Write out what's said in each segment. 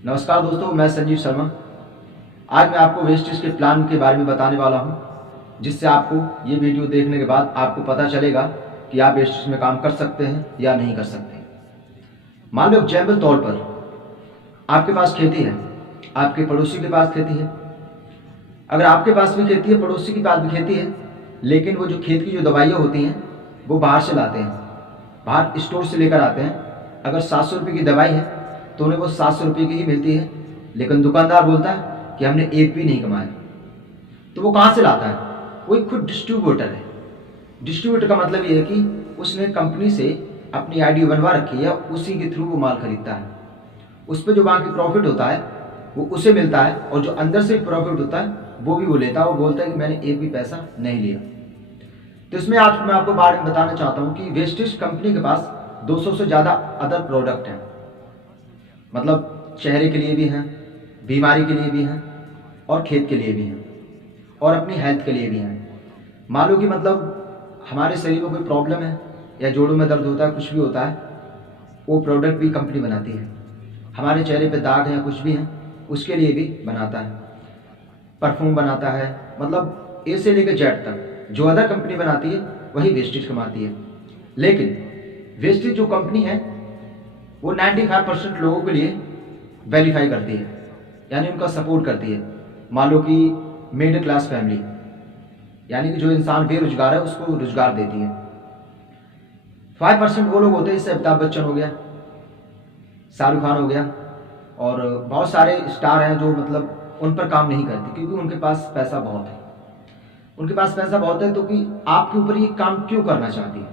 नमस्कार दोस्तों, मैं संजीव शर्मा। आज मैं आपको वेस्टेज के प्लान के बारे में बताने वाला हूं, जिससे आपको ये वीडियो देखने के बाद आपको पता चलेगा कि आप वेस्टेज में काम कर सकते हैं या नहीं कर सकते। मान लो एग्जाम्पल तौर पर आपके पास खेती है, आपके पड़ोसी के पास खेती है। अगर आपके पास भी खेती है, पड़ोसी के पास भी खेती है, लेकिन वो जो खेत की जो दवाइयाँ होती हैं वो बाहर से लाते हैं, बाहर स्टोर से लेकर आते हैं। अगर 700 रुपये की दवाई है तो उन्हें वो 700 रुपये की ही मिलती है, लेकिन दुकानदार बोलता है कि हमने एक भी नहीं कमाया। तो वो कहाँ से लाता है? वो एक खुद डिस्ट्रीब्यूटर है। डिस्ट्रीब्यूटर का मतलब ये है कि उसने कंपनी से अपनी आईडी बनवा रखी है, उसी के थ्रू वो माल खरीदता है। उस पर जो बाकी प्रॉफिट होता है वो उसे मिलता है, और जो अंदर से प्रॉफिट होता है वो भी वो लेता है। वो बोलता है कि मैंने एक भी पैसा नहीं लिया। तो इसमें आज मैं आपको बारे में बताना चाहता हूँ कि वेस्टेज कंपनी के पास 200 से ज़्यादा अदर प्रोडक्ट हैं। मतलब चेहरे के लिए भी हैं, बीमारी के लिए भी हैं, और खेत के लिए भी हैं, और अपनी हेल्थ के लिए भी हैं। मान लो कि मतलब हमारे शरीर में कोई प्रॉब्लम है या जोड़ों में दर्द होता है, कुछ भी होता है, वो प्रोडक्ट भी कंपनी बनाती है। हमारे चेहरे पे दाग हैं या कुछ भी हैं, उसके लिए भी बनाता है। परफ्यूम बनाता है, मतलब ए से लेकर जेड तक जो अदर कंपनी बनाती है वही वेस्टेज कमाती है। लेकिन वेस्टेज जो कंपनी है वो 95% लोगों के लिए वेरीफाई करती है, यानी उनका सपोर्ट करती है। मान लो कि मिडिल क्लास फैमिली, यानी कि जो इंसान बेरोजगार है उसको रोजगार देती है। 5% वो लोग होते हैं, जैसे अमिताभ बच्चन हो गया, शाहरुख खान हो गया, और बहुत सारे स्टार हैं जो मतलब उन पर काम नहीं करते क्योंकि उनके पास पैसा बहुत है। उनके पास पैसा बहुत है तो कि आपके ऊपर ये काम क्यों करना चाहती है?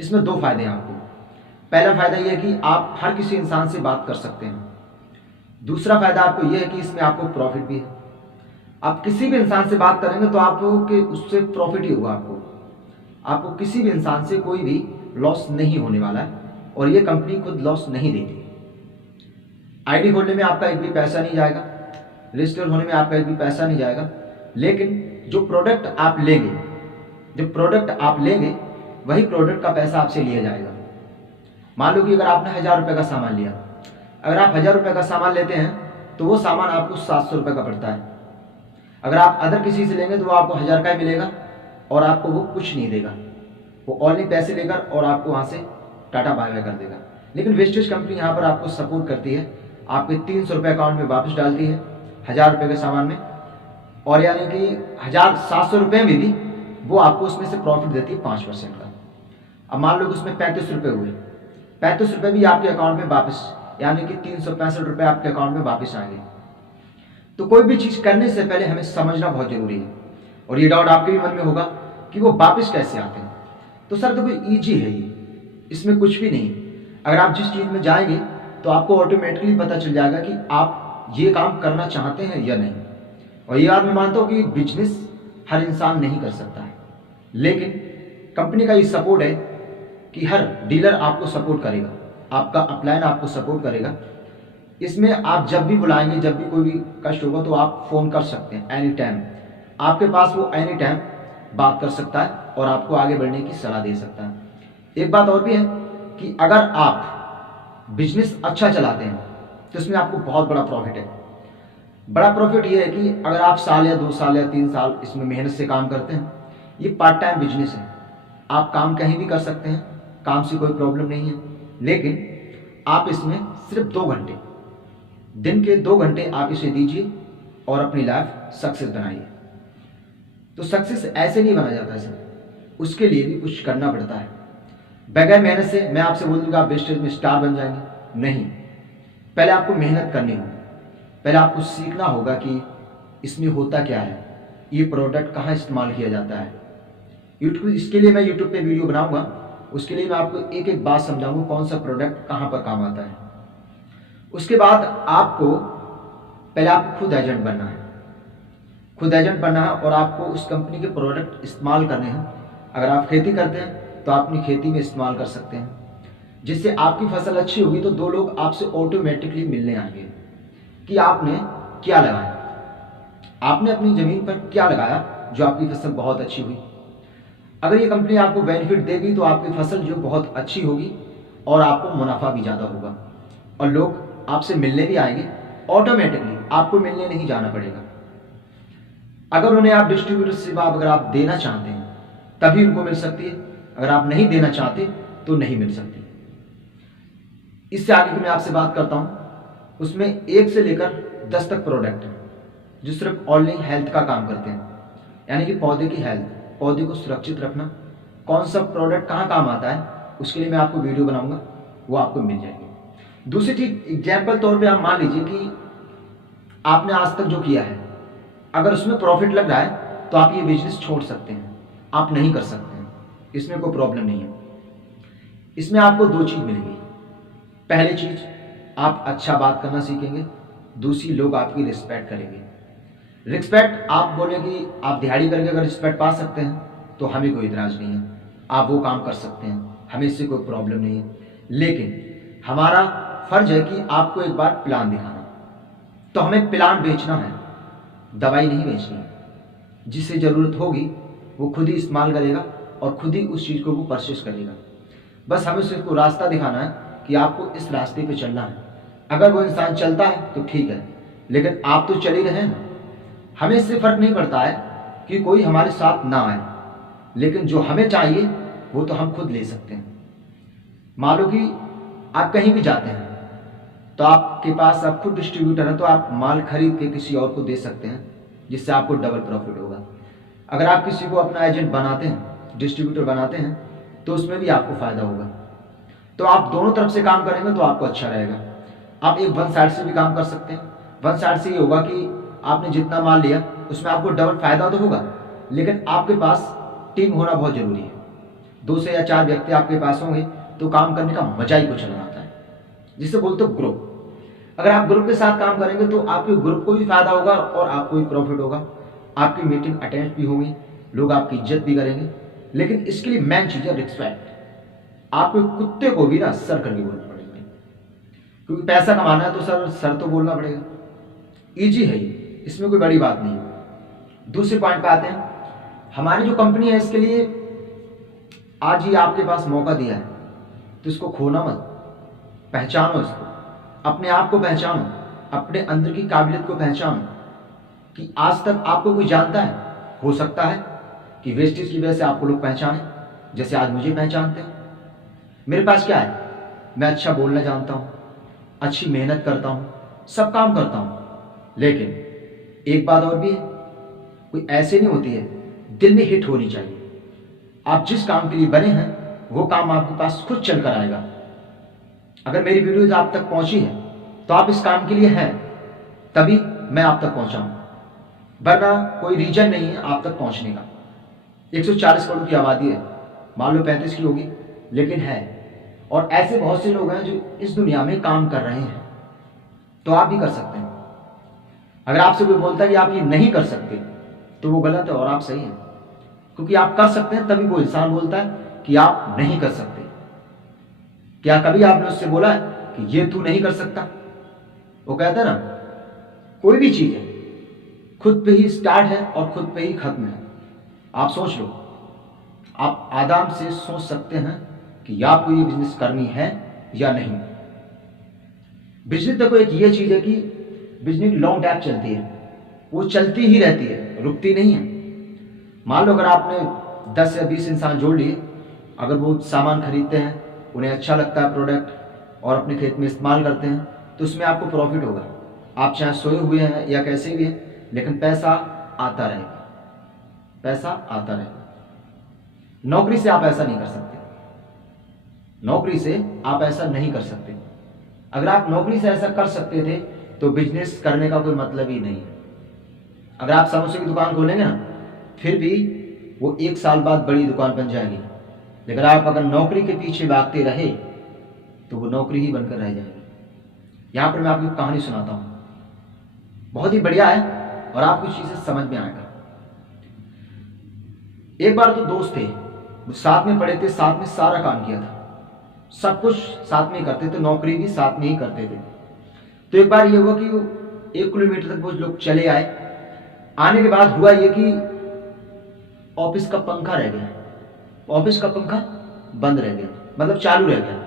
इसमें दो फायदे हैं आपको। पहला फायदा ये है कि आप हर किसी इंसान से बात कर सकते हैं। दूसरा फायदा आपको यह है कि इसमें आपको प्रॉफिट भी है। आप किसी भी इंसान से बात करेंगे तो आपको के उससे प्रॉफिट ही होगा। आपको किसी भी इंसान से कोई भी लॉस नहीं होने वाला है, और ये कंपनी खुद लॉस नहीं देती। आईडी खोलने में आपका एक भी पैसा नहीं जाएगा, रजिस्टर होने में आपका एक भी पैसा नहीं जाएगा। लेकिन जो प्रोडक्ट आप लेंगे वही प्रोडक्ट का पैसा आपसे लिया जाएगा। मान लो कि अगर आपने 1000 रुपये का सामान लिया, अगर आप 1000 रुपये का सामान लेते हैं तो वो सामान आपको 700 रुपये का पड़ता है। अगर आप अदर किसी से लेंगे तो वो आपको 1000 का ही मिलेगा, और आपको वो कुछ नहीं देगा। वो ओनली पैसे लेकर और आपको वहाँ से टाटा बाय बाय कर देगा। लेकिन वेस्टेज कंपनी यहाँ पर आपको सपोर्ट करती है, आपके 300 रुपये अकाउंट में वापस डालती है 1000 रुपये के सामान में, और यानी कि 1700 रुपये में भी वो आपको उसमें से प्रॉफिट देती है 5% का। अब मान लो कि उसमें 35 रुपये हुए, 35 रुपये भी आपके अकाउंट में वापस, यानी कि 365 रुपये आपके अकाउंट में वापस आएंगे। तो कोई भी चीज़ करने से पहले हमें समझना बहुत जरूरी है। और ये डाउट आपके भी मन में होगा कि वो वापस कैसे आते हैं। तो सर देखो, ईजी है ये, इसमें कुछ भी नहीं। अगर आप जिस चीज़ में जाएंगे तो आपको ऑटोमेटिकली पता चल जाएगा कि आप ये काम करना चाहते हैं या नहीं। और ये बात मैं मानता हूँ कि बिजनेस हर इंसान नहीं कर सकता है, लेकिन कंपनी का ये सपोर्ट है कि हर डीलर आपको सपोर्ट करेगा, आपका अपलाइन आपको सपोर्ट करेगा। इसमें आप जब भी बुलाएंगे, जब भी कोई भी कष्ट होगा तो आप फ़ोन कर सकते हैं एनी टाइम। आपके पास वो एनी टाइम बात कर सकता है और आपको आगे बढ़ने की सलाह दे सकता है। एक बात और भी है कि अगर आप बिजनेस अच्छा चलाते हैं तो इसमें आपको बहुत बड़ा प्रॉफिट है। बड़ा प्रॉफिट ये है कि अगर आप साल या 2 साल या 3 साल इसमें मेहनत से काम करते हैं, ये पार्ट टाइम बिजनेस है। आप काम कहीं भी कर सकते हैं, काम से कोई प्रॉब्लम नहीं है। लेकिन आप इसमें सिर्फ 2 घंटे, दिन के 2 घंटे आप इसे दीजिए और अपनी लाइफ सक्सेस बनाइए। तो सक्सेस ऐसे नहीं बना जाता है सर, उसके लिए भी कुछ करना पड़ता है। बगैर मेहनत से मैं आपसे बोल दूंगा आप वेस्टेज में स्टार बन जाएंगे, नहीं। पहले आपको मेहनत करनी होगी, पहले आपको सीखना होगा कि इसमें होता क्या है, ये प्रोडक्ट कहाँ इस्तेमाल किया जाता है। यूट्यूब, इसके लिए मैं यूट्यूब पे वीडियो बनाऊंगा, उसके लिए मैं आपको एक एक बात समझाऊंगा कौन सा प्रोडक्ट कहाँ पर काम आता है। उसके बाद आपको पहले आपको खुद एजेंट बनना है, खुद एजेंट बनना है, और आपको उस कंपनी के प्रोडक्ट इस्तेमाल करने हैं। अगर आप खेती करते हैं तो आप अपनी खेती में इस्तेमाल कर सकते हैं, जिससे आपकी फसल अच्छी होगी तो 2 लोग आपसे ऑटोमेटिकली मिलने आएंगे कि आपने क्या लगाया, आपने अपनी ज़मीन पर क्या लगाया जो आपकी फसल बहुत अच्छी हुई। अगर ये कंपनी आपको बेनिफिट देगी तो आपकी फसल जो बहुत अच्छी होगी और आपको मुनाफा भी ज़्यादा होगा, और लोग आपसे मिलने भी आएंगे ऑटोमेटिकली आपको मिलने नहीं जाना पड़ेगा। अगर उन्हें आप डिस्ट्रीब्यूटरशिप अगर आप देना चाहते हैं तभी उनको मिल सकती है, अगर आप नहीं देना चाहते तो नहीं मिल सकती। इससे आगे की मैं आपसे बात करता हूं, उसमें 1 से लेकर 10 तक प्रोडक्ट हैं जो सिर्फ ओनली हेल्थ का काम करते हैं, यानी कि पौधे की हेल्थ, पौधे को सुरक्षित रखना। कौन सा प्रोडक्ट कहाँ काम आता है उसके लिए मैं आपको वीडियो बनाऊंगा, वो आपको मिल जाएगी। दूसरी चीज, एग्जाम्पल तौर पे आप मान लीजिए कि आपने आज तक जो किया है, अगर उसमें प्रॉफिट लग रहा है तो आप ये बिजनेस छोड़ सकते हैं, आप नहीं कर सकते हैं, इसमें कोई प्रॉब्लम नहीं है। इसमें आपको 2 चीज़ मिलेगी। पहली चीज, आप अच्छा बात करना सीखेंगे। दूसरी, लोग आपकी रिस्पेक्ट करेंगे। रिस्पेक्ट आप बोले कि आप दिहाड़ी करके अगर रिस्पेक्ट पा सकते हैं तो हमें कोई इतराज़ नहीं है, आप वो काम कर सकते हैं, हमें इससे कोई प्रॉब्लम नहीं है। लेकिन हमारा फर्ज है कि आपको एक बार प्लान दिखाना। तो हमें प्लान बेचना है, दवाई नहीं बेचनी है। जिसे ज़रूरत होगी वो खुद ही इस्तेमाल करेगा और खुद ही उस चीज़ को वो परचेस करेगा। बस हमें उसको रास्ता दिखाना है कि आपको इस रास्ते पे चलना है। अगर वो इंसान चलता है तो ठीक है, लेकिन आप तो चल ही रहे हैं। हमें इससे फ़र्क नहीं पड़ता है कि कोई हमारे साथ ना आए, लेकिन जो हमें चाहिए वो तो हम खुद ले सकते हैं। मान लो कि आप कहीं भी जाते हैं तो आपके पास आप खुद डिस्ट्रीब्यूटर हैं, तो आप माल खरीद के किसी और को दे सकते हैं, जिससे आपको डबल प्रॉफिट होगा। अगर आप किसी को अपना एजेंट बनाते हैं, डिस्ट्रीब्यूटर बनाते हैं, तो उसमें भी आपको फ़ायदा होगा। तो आप दोनों तरफ से काम करेंगे तो आपको अच्छा रहेगा। आप एक वन साइड से भी काम कर सकते हैं। वन साइड से ये होगा कि आपने जितना माल लिया उसमें आपको डबल फायदा तो होगा, लेकिन आपके पास टीम होना बहुत जरूरी है। 2 से या 4 व्यक्ति आपके पास होंगे तो काम करने का मजा ही कुछ अलग आता है, जिसे बोलते हो ग्रुप। अगर आप ग्रुप के साथ काम करेंगे तो आपके ग्रुप को भी फायदा होगा और आपको भी प्रॉफिट होगा। आपकी मीटिंग अटेंड भी होगी, लोग आपकी इज्जत भी करेंगे। लेकिन इसके लिए मेन चीज है रिस्पेक्ट। आपको कुत्ते को भी ना सर करके बोलना पड़ेगा, क्योंकि पैसा कमाना है तो सर तो बोलना पड़ेगा। इजी है ये, इसमें कोई बड़ी बात नहीं है। दूसरे पॉइंट पे आते हैं। हमारी जो कंपनी है इसके लिए आज ही आपके पास मौका दिया है, तो इसको खोना मत, पहचानो इसको, अपने आप को पहचानो, अपने अंदर की काबिलियत को पहचानो कि आज तक आपको कोई जानता है। हो सकता है कि वेस्टेज की वजह से आपको लोग पहचाने, जैसे आज मुझे पहचानते हैं। मेरे पास क्या है, मैं अच्छा बोलना जानता हूँ, अच्छी मेहनत करता हूँ, सब काम करता हूँ। लेकिन एक बात और भी है, कोई ऐसे नहीं होती है, दिल में हिट होनी चाहिए। आप जिस काम के लिए बने हैं वो काम आपके पास खुद चल कर आएगा। अगर मेरी वीडियोज आप तक पहुंची है तो आप इस काम के लिए हैं, तभी मैं आप तक पहुंचा हूं, वरना कोई रीजन नहीं है आप तक पहुंचने का। 140 करोड़ की आबादी है, मान लो 35 की होगी, लेकिन है। और ऐसे बहुत से लोग हैं जो इस दुनिया में काम कर रहे हैं, तो आप भी कर सकते हैं। अगर आपसे कोई बोलता है कि आप ये नहीं कर सकते तो वो गलत है और आप सही हैं, क्योंकि आप कर सकते हैं तभी वो इंसान बोलता है कि आप नहीं कर सकते। क्या कभी आपने उससे बोला है कि ये तू नहीं कर सकता? वो कहता है ना, कोई भी चीज है खुद पे ही स्टार्ट है और खुद पे ही खत्म है। आप सोच लो, आप आराम से सोच सकते हैं कि आपको ये बिजनेस करनी है या नहीं। बिजनेस देखो एक ये चीज है कि बिजनेस लॉन्ग टाइम चलती है, वो चलती ही रहती है, रुकती नहीं है। मान लो अगर आपने 10 या 20 इंसान जोड़ लिए, अगर वो सामान खरीदते हैं, उन्हें अच्छा लगता है प्रोडक्ट और अपने खेत में इस्तेमाल करते हैं, तो उसमें आपको प्रॉफिट होगा। आप चाहे सोए हुए हैं या कैसे भी हैं, लेकिन पैसा आता रहेगा, पैसा आता रहेगा। नौकरी से आप ऐसा नहीं कर सकते, नौकरी से आप ऐसा नहीं कर सकते। अगर आप नौकरी से ऐसा कर सकते थे तो बिजनेस करने का कोई मतलब ही नहीं है। अगर आप समोसे की दुकान खोलेंगे ना, फिर भी वो 1 साल बाद बड़ी दुकान बन जाएगी, लेकिन आप अगर नौकरी के पीछे भागते रहे तो वो नौकरी ही बनकर रह जाएगी। यहाँ पर मैं आपको कहानी सुनाता हूँ, बहुत ही बढ़िया है और आपको चीजें समझ में आएगा। एक बार तो दोस्त थे, वो साथ में पढ़े थे, साथ में सारा काम किया था, सब कुछ साथ में ही करते थे, नौकरी भी साथ में ही करते थे। तो एक बार ये हुआ कि 1 किलोमीटर तक वो लोग चले आए। आने के बाद हुआ ये कि ऑफिस का पंखा रह गया, ऑफिस का पंखा बंद रह गया, मतलब चालू रह गया।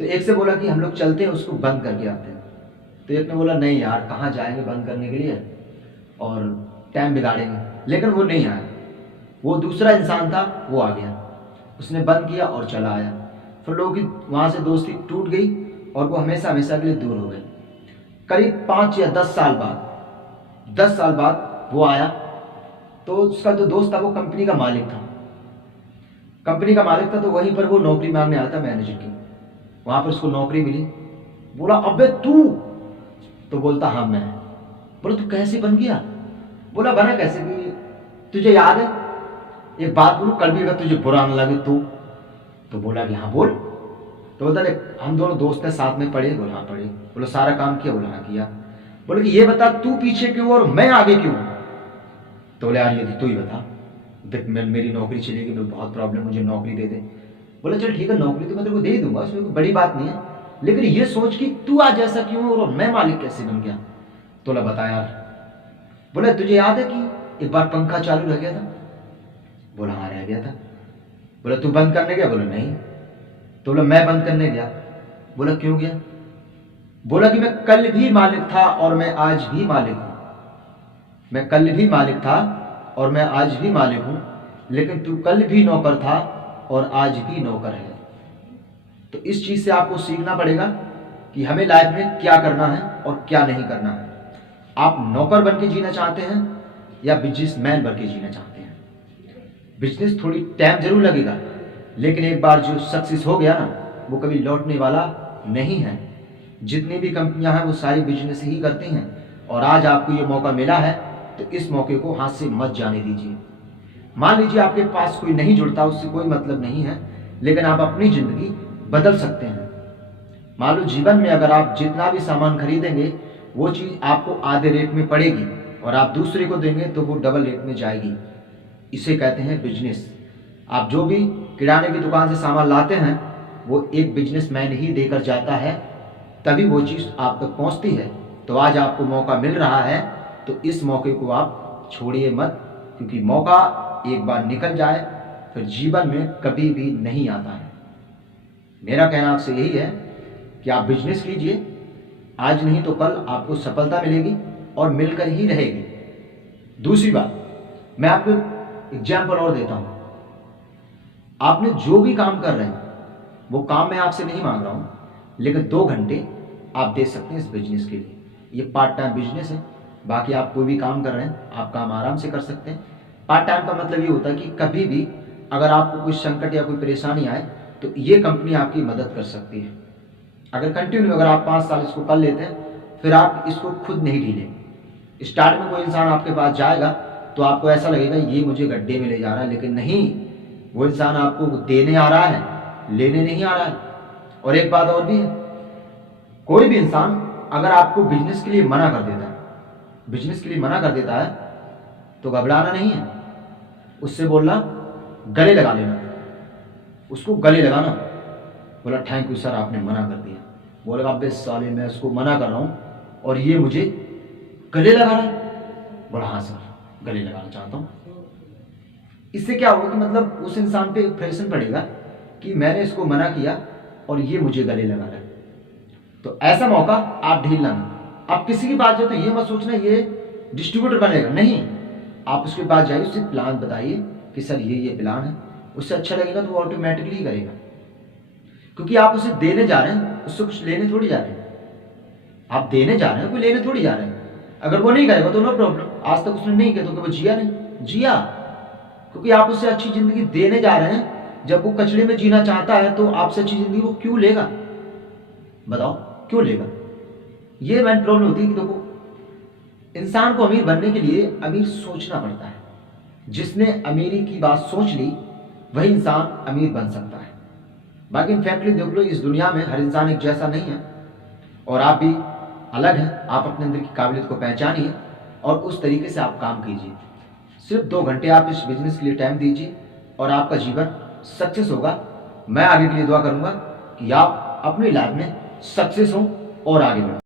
तो एक से बोला कि हम लोग चलते हैं उसको बंद करके आते हैं। तो एक ने बोला नहीं यार कहाँ जाएंगे बंद करने के लिए और टाइम बिगाड़ेंगे, लेकिन वो नहीं आया। वो दूसरा इंसान था, वो आ गया, उसने बंद किया और चला आया। फिर लोगों की वहाँ से दोस्ती टूट गई और वो हमेशा हमेशा के लिए दूर हो गए। करीब 5 या 10 साल बाद 10 साल बाद वो आया, तो उसका जो दोस्त था वो कंपनी का मालिक था। कंपनी का मालिक था तो वहीं पर वो नौकरी मांगने आया था मैनेजर की। वहाँ पर उसको नौकरी मिली। बोला अबे तू, तो बोलता हाँ मैं। बोला तू कैसे बन गया? बोला बना कैसे भी, तुझे याद है एक बात बोलूं, कल भी अगर तुझे बुरा न लगे तो बोला कि हाँ बोल। तो बोलता देख हम दोनों दोस्त हैं, साथ में पढ़े। बोला हाँ पढ़े। बोला सारा काम किया? बोला हाँ किया। बोले कि ये बता तू पीछे क्यों और मैं आगे क्यों? तो बोले यार ये तू ही बता, देख मेरी नौकरी चलेगी, मेरे बहुत प्रॉब्लम, मुझे नौकरी दे दे। बोला चल ठीक है नौकरी तो मैं तेरे को दे ही दूंगा, उसमें कोई बड़ी बात नहीं है, लेकिन ये सोच कि तू आज ऐसा क्यों और मैं मालिक कैसे बन गया? तो बोला बता यार। बोला तुझे याद है कि एक बार पंखा चालू रह गया था? बोला हाँ रह गया था। बोला तू बंद करने गया? बोला नहीं। तो बोला मैं बंद करने गया। बोला क्यों गया? बोला कि मैं कल भी मालिक था और मैं आज भी मालिक हूं। मैं कल भी मालिक था और मैं आज भी मालिक हूं, लेकिन तू कल भी नौकर था और आज भी नौकर है। तो इस चीज से आपको सीखना पड़ेगा कि हमें लाइफ में क्या करना है और क्या नहीं करना है। आप नौकर बन के जीना चाहते हैं या बिजनेसमैन बन के जीना चाहते हैं? बिजनेस थोड़ी टाइम जरूर लगेगा, लेकिन एक बार जो सक्सेस हो गया ना, वो कभी लौटने वाला नहीं है। जितनी भी कंपनियां हैं वो सारी बिजनेस ही करती हैं, और आज आपको ये मौका मिला है तो इस मौके को हाथ से मत जाने दीजिए। मान लीजिए आपके पास कोई नहीं जुड़ता, उससे कोई मतलब नहीं है, लेकिन आप अपनी जिंदगी बदल सकते हैं। मान लो जीवन में अगर आप जितना भी सामान खरीदेंगे वो चीज आपको आधे रेट में पड़ेगी और आप दूसरे को देंगे तो वो डबल रेट में जाएगी। इसे कहते हैं बिजनेस। आप जो भी किराने की दुकान से सामान लाते हैं वो एक बिजनेसमैन ही देकर जाता है, तभी वो चीज़ आप तक पहुंचती है। तो आज आपको मौका मिल रहा है तो इस मौके को आप छोड़िए मत, क्योंकि मौका एक बार निकल जाए फिर जीवन में कभी भी नहीं आता है। मेरा कहना आपसे यही है कि आप बिजनेस कीजिए, आज नहीं तो कल आपको सफलता मिलेगी और मिलकर ही रहेगी। दूसरी बात, मैं आपको एग्जाम्पल और देता हूं। आपने जो भी काम कर रहे हैं वो काम मैं आपसे नहीं मांग रहा हूं, लेकिन 2 घंटे आप दे सकते हैं इस बिजनेस के लिए। ये पार्ट टाइम बिजनेस है। बाकी आप कोई भी काम कर रहे हैं आप काम आराम से कर सकते हैं। पार्ट टाइम का मतलब ये होता है कि कभी भी अगर आपको कोई संकट या कोई परेशानी आए तो ये कंपनी आपकी मदद कर सकती है। अगर कंटिन्यू अगर आप 5 साल इसको कर लेते हैं फिर आप इसको खुद नहीं ढीलेंगे। स्टार्ट में कोई इंसान आपके पास जाएगा तो आपको ऐसा लगेगा ये मुझे गड्ढे में ले जा रहा है, लेकिन नहीं, वो इंसान आपको देने आ रहा है, लेने नहीं आ रहा है। और एक बात और भी है, कोई भी इंसान अगर आपको बिजनेस के लिए मना कर देता है, बिजनेस के लिए मना कर देता है तो घबराना नहीं है, उससे बोलना गले लगा लेना, उसको गले लगाना। बोला थैंक यू सर आपने मना कर दिया। बोलेगा अबे साले मैं उसको मना कर रहा हूँ और ये मुझे गले लगा रहा है। बोला हाँ सर गले लगाना चाहता हूँ। इससे क्या होगा कि मतलब उस इंसान पे प्रेशर पड़ेगा कि मैंने इसको मना किया और ये मुझे गले लगा रहा है। तो ऐसा मौका आप ढीलना नहीं। आप किसी की बात जाए तो ये मत सोचना ये डिस्ट्रीब्यूटर बनेगा, नहीं। आप उसके पास जाइए, उससे प्लान बताइए कि सर ये प्लान है, उससे अच्छा लगेगा तो वो ऑटोमेटिकली करेगा, क्योंकि आप उसे देने जा रहे हैं, उससे कुछ लेने थोड़ी जा रहे हैं। आप देने जा रहे हैं, कोई लेने थोड़ी जा रहे हैं। अगर वो नहीं करेगा तो नो प्रॉब्लम, आज तक उसने नहीं किया तो वो जिया नहीं, जिया, क्योंकि आप उससे अच्छी जिंदगी देने जा रहे हैं। जब वो कचरे में जीना चाहता है तो आपसे अच्छी जिंदगी वो क्यों लेगा? बताओ क्यों लेगा? ये मेन प्रॉब्लम होती है कि देखो इंसान को अमीर बनने के लिए अमीर सोचना पड़ता है। जिसने अमीरी की बात सोच ली वही इंसान अमीर बन सकता है। बाकी इनफैक्टली देख लो इस दुनिया में हर इंसान एक जैसा नहीं है और आप भी अलग हैं। आप अपने अंदर की काबिलियत को पहचानिए और उस तरीके से आप काम कीजिए। सिर्फ 2 घंटे आप इस बिजनेस के लिए टाइम दीजिए और आपका जीवन सक्सेस होगा। मैं आगे के लिए दुआ करूंगा कि आप अपनी लाइफ में सक्सेस हो और आगे बढ़ो।